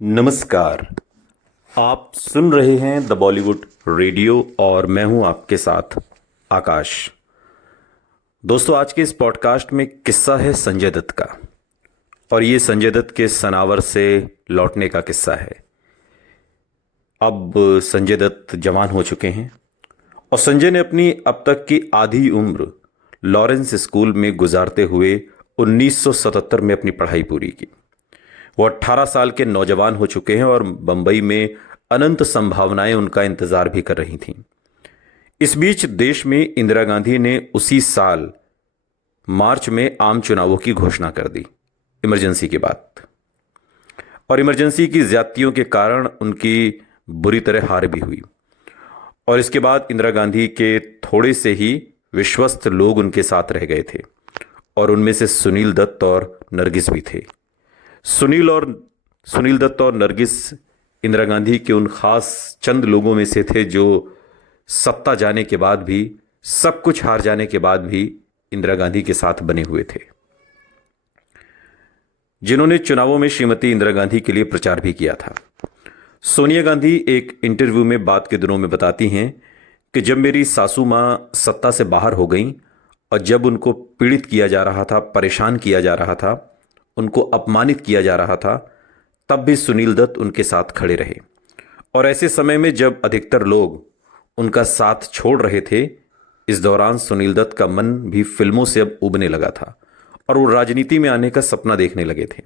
नमस्कार। आप सुन रहे हैं द बॉलीवुड रेडियो और मैं हूं आपके साथ आकाश। दोस्तों, आज के इस पॉडकास्ट में किस्सा है संजय दत्त का और ये संजय दत्त के सनावर से लौटने का किस्सा है। अब संजय दत्त जवान हो चुके हैं और संजय ने अपनी अब तक की आधी उम्र लॉरेंस स्कूल में गुजारते हुए 1977 में अपनी पढ़ाई पूरी की। वो 18 साल के नौजवान हो चुके हैं और बंबई में अनंत संभावनाएं उनका इंतजार भी कर रही थीं। इस बीच देश में इंदिरा गांधी ने उसी साल मार्च में आम चुनावों की घोषणा कर दी, इमरजेंसी के बाद। और इमरजेंसी की ज्यादतियों के कारण उनकी बुरी तरह हार भी हुई। और इसके बाद इंदिरा गांधी के थोड़े से ही विश्वस्त लोग उनके साथ रह गए थे और उनमें से सुनील दत्त और नरगिस भी थे। सुनील दत्त और नरगिस इंदिरा गांधी के उन खास चंद लोगों में से थे जो सत्ता जाने के बाद भी, सब कुछ हार जाने के बाद भी इंदिरा गांधी के साथ बने हुए थे, जिन्होंने चुनावों में श्रीमती इंदिरा गांधी के लिए प्रचार भी किया था। सोनिया गांधी एक इंटरव्यू में बाद के दिनों में बताती हैं कि जब मेरी सासू मां सत्ता से बाहर हो गईं और जब उनको पीड़ित किया जा रहा था, परेशान किया जा रहा था, उनको अपमानित किया जा रहा था, तब भी सुनील दत्त उनके साथ खड़े रहे। और ऐसे समय में जब अधिकतर लोग उनका साथ छोड़ रहे थे, इस दौरान सुनील दत्त का मन भी फिल्मों से अब उबने लगा था और वो राजनीति में आने का सपना देखने लगे थे।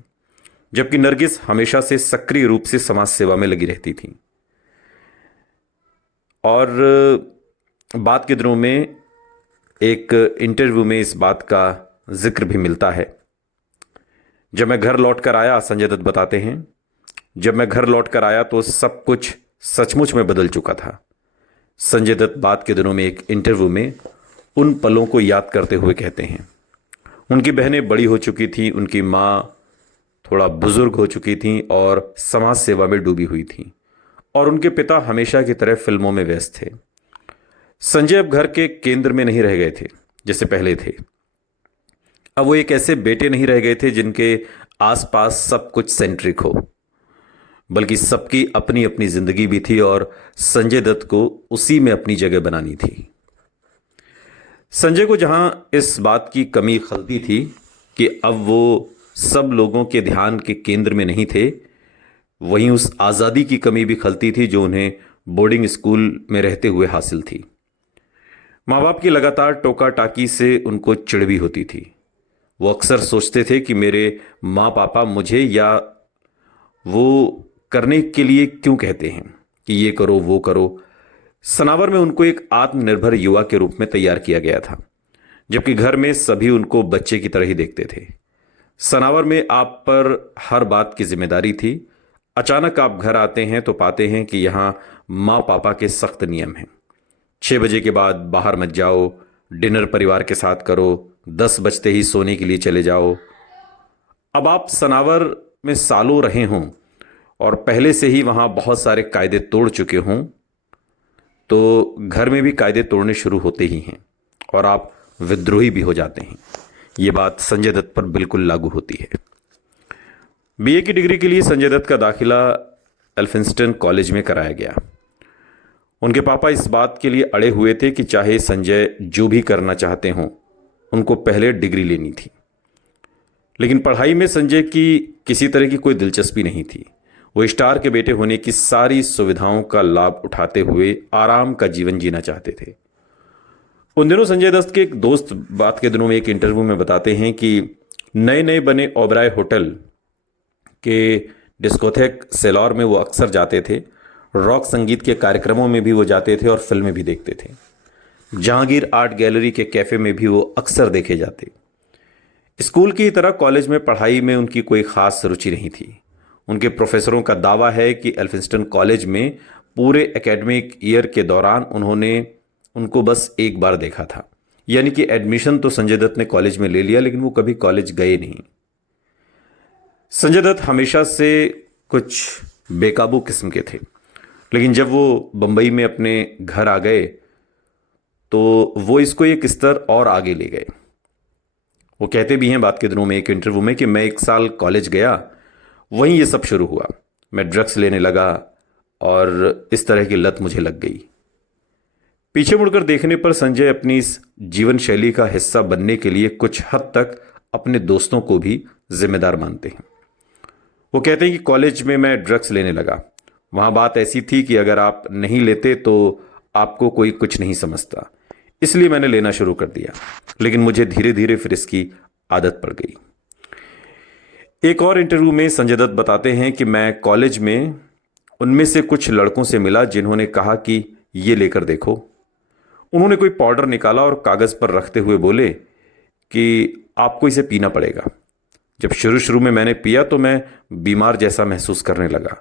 जबकि नरगिस हमेशा से सक्रिय रूप से समाज सेवा में लगी रहती थी। और बाद के दिनों में एक इंटरव्यू में इस बात का जिक्र भी मिलता है। जब मैं घर लौट कर आया, संजय दत्त बताते हैं, जब मैं घर लौट कर आया तो सब कुछ सचमुच में बदल चुका था। संजय दत्त बाद के दिनों में एक इंटरव्यू में उन पलों को याद करते हुए कहते हैं, उनकी बहनें बड़ी हो चुकी थीं, उनकी माँ थोड़ा बुजुर्ग हो चुकी थीं और समाज सेवा में डूबी हुई थीं और उनके पिता हमेशा की तरह फिल्मों में व्यस्त थे। संजय अब घर के केंद्र में नहीं रह गए थे जैसे पहले थे। अब वो एक ऐसे बेटे नहीं रह गए थे जिनके आसपास सब कुछ सेंट्रिक हो, बल्कि सबकी अपनी अपनी जिंदगी भी थी और संजय दत्त को उसी में अपनी जगह बनानी थी। संजय को जहां इस बात की कमी खलती थी कि अब वो सब लोगों के ध्यान के केंद्र में नहीं थे, वहीं उस आज़ादी की कमी भी खलती थी जो उन्हें बोर्डिंग स्कूल में रहते हुए हासिल थी। माँ बाप की लगातार टोका टाकी से उनको चिढ़ भी होती थी। वो अक्सर सोचते थे कि मेरे माँ पापा मुझे या वो करने के लिए क्यों कहते हैं कि ये करो वो करो। सनावर में उनको एक आत्मनिर्भर युवा के रूप में तैयार किया गया था, जबकि घर में सभी उनको बच्चे की तरह ही देखते थे। सनावर में आप पर हर बात की जिम्मेदारी थी। अचानक आप घर आते हैं तो पाते हैं कि यहाँ माँ पापा के सख्त नियम हैं। 6 बजे के बाद बाहर मत जाओ, डिनर परिवार के साथ करो, 10 बजते ही सोने के लिए चले जाओ। अब आप सनावर में सालों रहे हों और पहले से ही वहाँ बहुत सारे कायदे तोड़ चुके हों, तो घर में भी कायदे तोड़ने शुरू होते ही हैं और आप विद्रोही भी हो जाते हैं। ये बात संजय दत्त पर बिल्कुल लागू होती है। बीए की डिग्री के लिए संजय दत्त का दाखिला एल्फिंस्टन कॉलेज में कराया गया। उनके पापा इस बात के लिए अड़े हुए थे कि चाहे संजय जो भी करना चाहते हों, उनको पहले डिग्री लेनी थी। लेकिन पढ़ाई में संजय की किसी तरह की कोई दिलचस्पी नहीं थी। वो स्टार के बेटे होने की सारी सुविधाओं का लाभ उठाते हुए आराम का जीवन जीना चाहते थे। उन दिनों संजय दत्त के एक दोस्त बात के दिनों में एक इंटरव्यू में बताते हैं कि नए नए बने ओबराय होटल के डिस्कोथेक सेलॉर में वो अक्सर जाते थे। रॉक संगीत के कार्यक्रमों में भी वो जाते थे और फिल्में भी देखते थे। जहांगीर आर्ट गैलरी के कैफे में भी वो अक्सर देखे जाते। स्कूल की तरह कॉलेज में पढ़ाई में उनकी कोई खास रुचि नहीं थी। उनके प्रोफेसरों का दावा है कि एल्फिंस्टन कॉलेज में पूरे एकेडमिक ईयर के दौरान उन्होंने उनको बस एक बार देखा था। यानी कि एडमिशन तो संजय दत्त ने कॉलेज में ले लिया, लेकिन वो कभी कॉलेज गए नहीं। संजय दत्त हमेशा से कुछ बेकाबू किस्म के थे, लेकिन जब वो बंबई में अपने घर आ गए तो वो इसको एक स्तर और आगे ले गए। वो कहते भी हैं बात के दिनों में एक इंटरव्यू में कि मैं 1 साल कॉलेज गया, वहीं ये सब शुरू हुआ। मैं ड्रग्स लेने लगा और इस तरह की लत मुझे लग गई। पीछे मुड़कर देखने पर संजय अपनी इस जीवन शैली का हिस्सा बनने के लिए कुछ हद तक अपने दोस्तों को भी जिम्मेदार मानते हैं। वो कहते हैं कि कॉलेज में मैं ड्रग्स लेने लगा। वहाँ बात ऐसी थी कि अगर आप नहीं लेते तो आपको कोई कुछ नहीं समझता, इसलिए मैंने लेना शुरू कर दिया। लेकिन मुझे धीरे धीरे फिर इसकी आदत पड़ गई। एक और इंटरव्यू में संजय दत्त बताते हैं कि मैं कॉलेज में उनमें से कुछ लड़कों से मिला जिन्होंने कहा कि ये लेकर देखो। उन्होंने कोई पाउडर निकाला और कागज़ पर रखते हुए बोले कि आपको इसे पीना पड़ेगा। जब शुरू शुरू में मैंने पिया तो मैं बीमार जैसा महसूस करने लगा।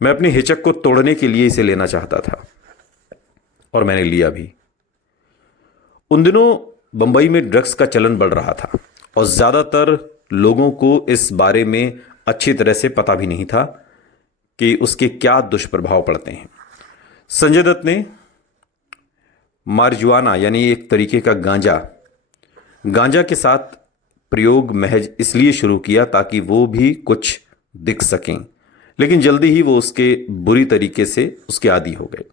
मैं अपनी हिचक को तोड़ने के लिए इसे लेना चाहता था और मैंने लिया भी। उन दिनों बंबई में ड्रग्स का चलन बढ़ रहा था और ज़्यादातर लोगों को इस बारे में अच्छी तरह से पता भी नहीं था कि उसके क्या दुष्प्रभाव पड़ते हैं। संजय दत्त ने मारिजुआना यानी एक तरीके का गांजा के साथ प्रयोग महज इसलिए शुरू किया ताकि वो भी कुछ दिख सकें, लेकिन जल्दी ही वो उसके बुरी तरीके से उसके आदी हो गए।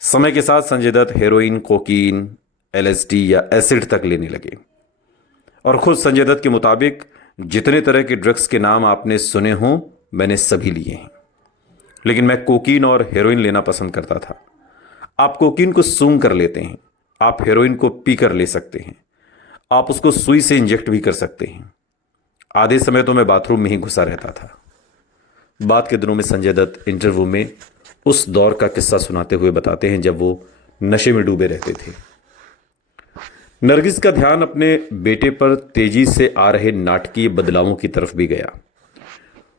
समय के साथ Sanjay Dutt heroin, cocaine, LSD या एसिड तक लेने लगे और खुद संजय दत्त के मुताबिक जितने तरह के ड्रग्स के नाम आपने सुने हों मैंने सभी लिए हैं, लेकिन मैं कोकीन और हेरोइन लेना पसंद करता था। आप कोकीन को सूंघ कर लेते हैं, आप हेरोइन को पी कर ले सकते हैं, आप उसको सुई से इंजेक्ट भी कर सकते हैं। आधे समय तो मैं बाथरूम में ही घुसा रहता था। बाद के दिनों में संजय दत्त इंटरव्यू में उस दौर का किस्सा सुनाते हुए बताते हैं जब वो नशे में डूबे रहते थे। नरगिस का ध्यान अपने बेटे पर तेजी से आ रहे नाटकीय बदलावों की तरफ भी गया।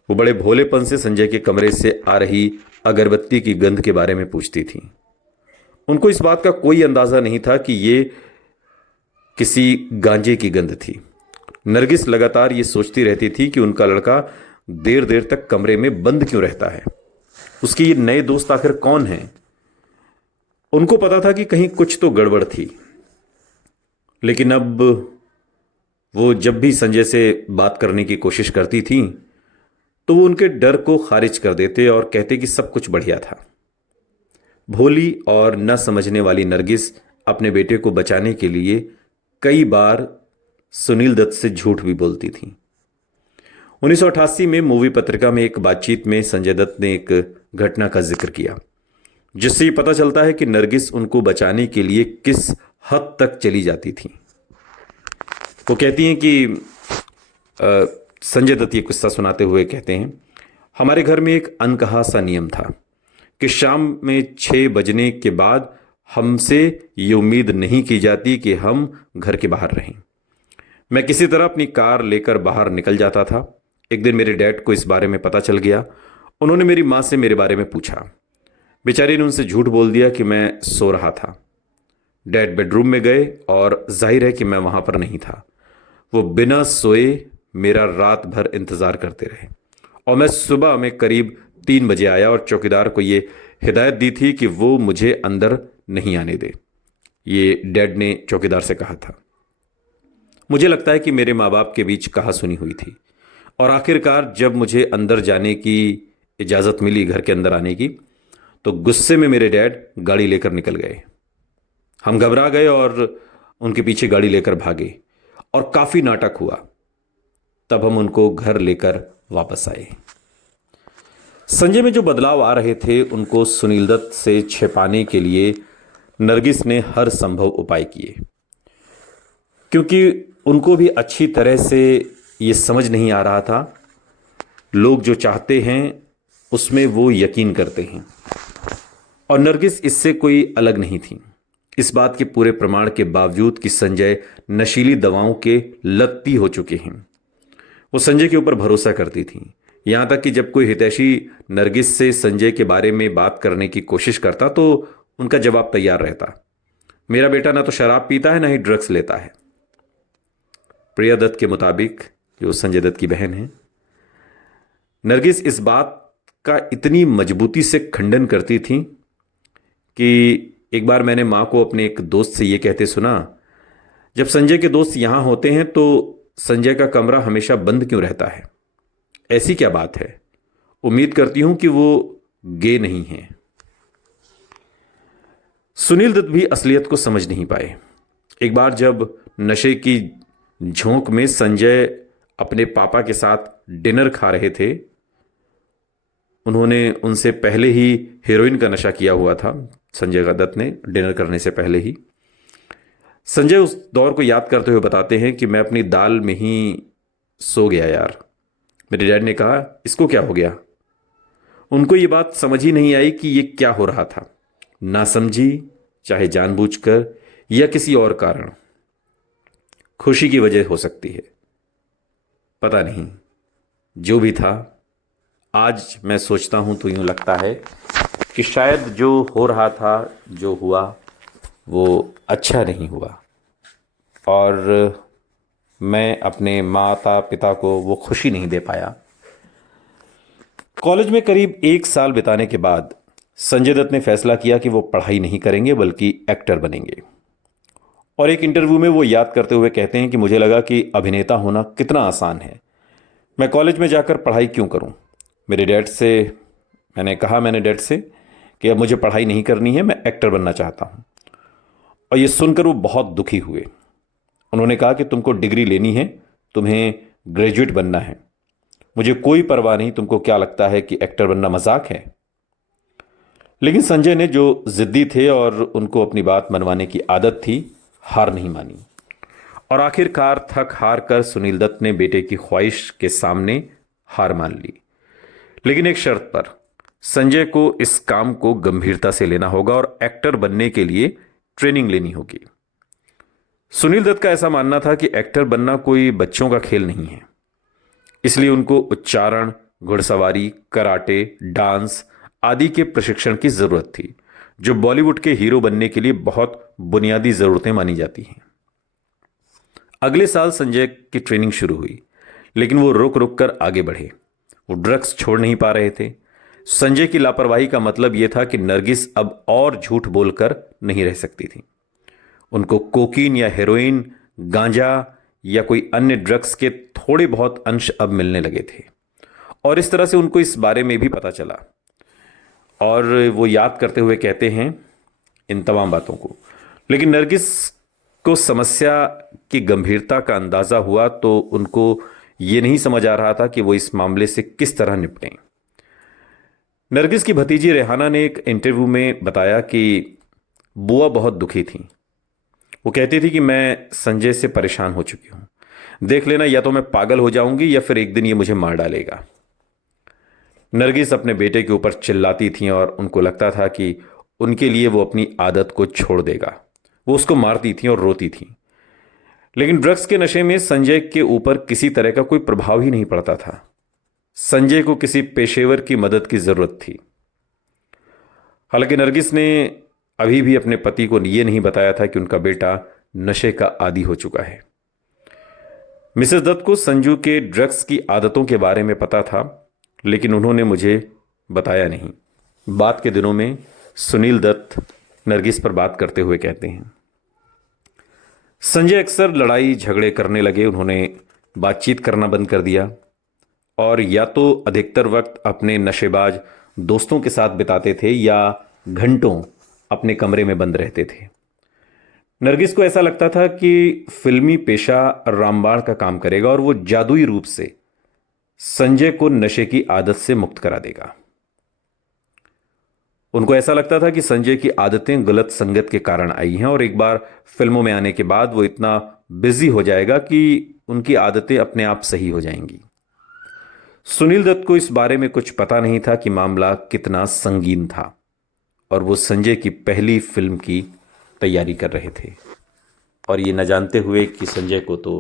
वो बड़े भोलेपन से संजय के कमरे से आ रही अगरबत्ती की गंध के बारे में पूछती थी। उनको इस बात का कोई अंदाजा नहीं था कि ये किसी गांजे की गंध थी। नरगिस लगातार ये सोचती रहती थी कि उनका लड़का देर देर तक कमरे में बंद क्यों रहता है, उसके ये नए दोस्त आखिर कौन हैं। उनको पता था कि कहीं कुछ तो गड़बड़ थी, लेकिन अब वो जब भी संजय से बात करने की कोशिश करती थी तो वो उनके डर को खारिज कर देते और कहते कि सब कुछ बढ़िया था। भोली और न समझने वाली नरगिस अपने बेटे को बचाने के लिए कई बार सुनील दत्त से झूठ भी बोलती थी। 1988 में मूवी पत्रिका में एक बातचीत में संजय दत्त ने एक घटना का जिक्र किया जिससे ये पता चलता है कि नरगिस उनको बचाने के लिए किस हद तक चली जाती थी। वो कहती हैं कि संजय दत्त ये किस्सा सुनाते हुए कहते हैं, हमारे घर में एक अनकहा सा नियम था कि शाम में 6 बजने के बाद हमसे ये उम्मीद नहीं की जाती कि हम घर के बाहर रहें। मैं किसी तरह अपनी कार लेकर बाहर निकल जाता था। एक दिन मेरे डैड को इस बारे में पता चल गया। उन्होंने मेरी माँ से मेरे बारे में पूछा। बेचारी ने उनसे झूठ बोल दिया कि मैं सो रहा था। डैड बेडरूम में गए और जाहिर है कि मैं वहाँ पर नहीं था। वो बिना सोए मेरा रात भर इंतज़ार करते रहे और मैं सुबह में करीब 3 बजे आया और चौकीदार को ये हिदायत दी थी कि वो मुझे अंदर नहीं आने दे। ये डैड ने चौकीदार से कहा था। मुझे लगता है कि मेरे माँ बाप के बीच कहासुनी हुई थी और आखिरकार जब मुझे अंदर जाने की इजाज़त मिली, घर के अंदर आने की, तो गुस्से में मेरे डैड गाड़ी लेकर निकल गए। हम घबरा गए और उनके पीछे गाड़ी लेकर भागे और काफ़ी नाटक हुआ। तब हम उनको घर लेकर वापस आए। संजय में जो बदलाव आ रहे थे उनको सुनील दत्त से छिपाने के लिए नरगिस ने हर संभव उपाय किए, क्योंकि उनको भी अच्छी तरह से ये समझ नहीं आ रहा था। लोग जो चाहते हैं उसमें वो यकीन करते हैं और नरगिस इससे कोई अलग नहीं थी। इस बात के पूरे प्रमाण के बावजूद कि संजय नशीली दवाओं के लत्ती हो चुके हैं, वो संजय के ऊपर भरोसा करती थी। यहाँ तक कि जब कोई हितैषी नरगिस से संजय के बारे में बात करने की कोशिश करता तो उनका जवाब तैयार रहता, मेरा बेटा ना तो शराब पीता है ना ही ड्रग्स लेता है। प्रिया दत्त के मुताबिक, जो संजय दत्त की बहन है, नरगिस इस बात का इतनी मजबूती से खंडन करती थी कि एक बार मैंने माँ को अपने एक दोस्त से ये कहते सुना, जब संजय के दोस्त यहाँ होते हैं तो संजय का कमरा हमेशा बंद क्यों रहता है? ऐसी क्या बात है? उम्मीद करती हूं कि वो गे नहीं हैं। सुनील दत्त भी असलियत को समझ नहीं पाए। एक बार जब नशे की झोंक में संजय अपने पापा के साथ डिनर खा रहे थे, उन्होंने उनसे पहले ही हेरोइन का नशा किया हुआ था, संजय दत्त ने डिनर करने से पहले ही। संजय उस दौर को याद करते हुए बताते हैं कि मैं अपनी दाल में ही सो गया यार। मेरे डैड ने कहा, इसको क्या हो गया? उनको ये बात समझ ही नहीं आई कि ये क्या हो रहा था। ना समझी, चाहे जानबूझकर या किसी और कारण। खुशी की वजह हो सकती है, पता नहीं। जो भी था, आज मैं सोचता हूं तो यूं लगता है कि शायद जो हो रहा था, जो हुआ, वो अच्छा नहीं हुआ और मैं अपने माता पिता को वो खुशी नहीं दे पाया। कॉलेज में करीब 1 साल बिताने के बाद संजय दत्त ने फैसला किया कि वो पढ़ाई नहीं करेंगे बल्कि एक्टर बनेंगे। और एक इंटरव्यू में वो याद करते हुए कहते हैं कि मुझे लगा कि अभिनेता होना कितना आसान है, मैं कॉलेज में जाकर पढ़ाई क्यों करूं। मैंने डैड से कि अब मुझे पढ़ाई नहीं करनी है, मैं एक्टर बनना चाहता हूं। और ये सुनकर वो बहुत दुखी हुए। उन्होंने कहा कि तुमको डिग्री लेनी है, तुम्हें ग्रेजुएट बनना है, मुझे कोई परवाह नहीं, तुमको क्या लगता है कि एक्टर बनना मजाक है। लेकिन संजय ने, जो जिद्दी थे और उनको अपनी बात मनवाने की आदत थी, हार नहीं मानी और आखिरकार थक हार कर सुनील दत्त ने बेटे की ख्वाहिश के सामने हार मान ली। लेकिन एक शर्त पर, संजय को इस काम को गंभीरता से लेना होगा और एक्टर बनने के लिए ट्रेनिंग लेनी होगी। सुनील दत्त का ऐसा मानना था कि एक्टर बनना कोई बच्चों का खेल नहीं है, इसलिए उनको उच्चारण, घुड़सवारी, कराटे, डांस आदि के प्रशिक्षण की जरूरत थी, जो बॉलीवुड के हीरो बनने के लिए बहुत बुनियादी जरूरतें मानी जाती हैं। अगले साल संजय की ट्रेनिंग शुरू हुई, लेकिन वो रुक रुक कर आगे बढ़े। वो ड्रग्स छोड़ नहीं पा रहे थे। संजय की लापरवाही का मतलब यह था कि नरगिस अब और झूठ बोलकर नहीं रह सकती थी। उनको कोकीन या हेरोइन, गांजा या कोई अन्य ड्रग्स के थोड़े बहुत अंश अब मिलने लगे थे और इस तरह से उनको इस बारे में भी पता चला। और वो याद करते हुए कहते हैं इन तमाम बातों को। लेकिन नरगिस को समस्या की गंभीरता का अंदाजा हुआ तो उनको ये नहीं समझ आ रहा था कि वो इस मामले से किस तरह निपटें। नरगिस की भतीजी रेहाना ने एक इंटरव्यू में बताया कि बुआ बहुत दुखी थी। वो कहती थी कि मैं संजय से परेशान हो चुकी हूं, देख लेना, या तो मैं पागल हो जाऊंगी या फिर एक दिन ये मुझे मार डालेगा। नरगिस अपने बेटे के ऊपर चिल्लाती थी और उनको लगता था कि उनके लिए वो अपनी आदत को छोड़ देगा। वो उसको मारती थी और रोती थी। लेकिन ड्रग्स के नशे में संजय के ऊपर किसी तरह का कोई प्रभाव ही नहीं पड़ता था। संजय को किसी पेशेवर की मदद की जरूरत थी। हालांकि नरगिस ने अभी भी अपने पति को यह नहीं बताया था कि उनका बेटा नशे का आदी हो चुका है। मिसेस दत्त को संजू के ड्रग्स की आदतों के बारे में पता था, लेकिन उन्होंने मुझे बताया नहीं। बात के दिनों में सुनील दत्त नरगिस पर बात करते हुए कहते हैं, संजय अक्सर लड़ाई झगड़े करने लगे। उन्होंने बातचीत करना बंद कर दिया और या तो अधिकतर वक्त अपने नशेबाज दोस्तों के साथ बिताते थे या घंटों अपने कमरे में बंद रहते थे। नरगिस को ऐसा लगता था कि फिल्मी पेशा रामबाण का काम करेगा और वो जादुई रूप से संजय को नशे की आदत से मुक्त करा देगा। उनको ऐसा लगता था कि संजय की आदतें गलत संगत के कारण आई हैं और एक बार फिल्मों में आने के बाद वो इतना बिजी हो जाएगा कि उनकी आदतें अपने आप सही हो जाएंगी। सुनील दत्त को इस बारे में कुछ पता नहीं था कि मामला कितना संगीन था और वो संजय की पहली फिल्म की तैयारी कर रहे थे और ये न जानते हुए कि संजय को तो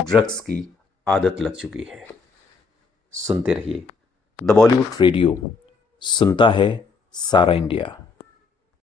ड्रग्स की आदत लग चुकी है। सुनते रहिए द बॉलीवुड रेडियो, सुनता है सारा इंडिया।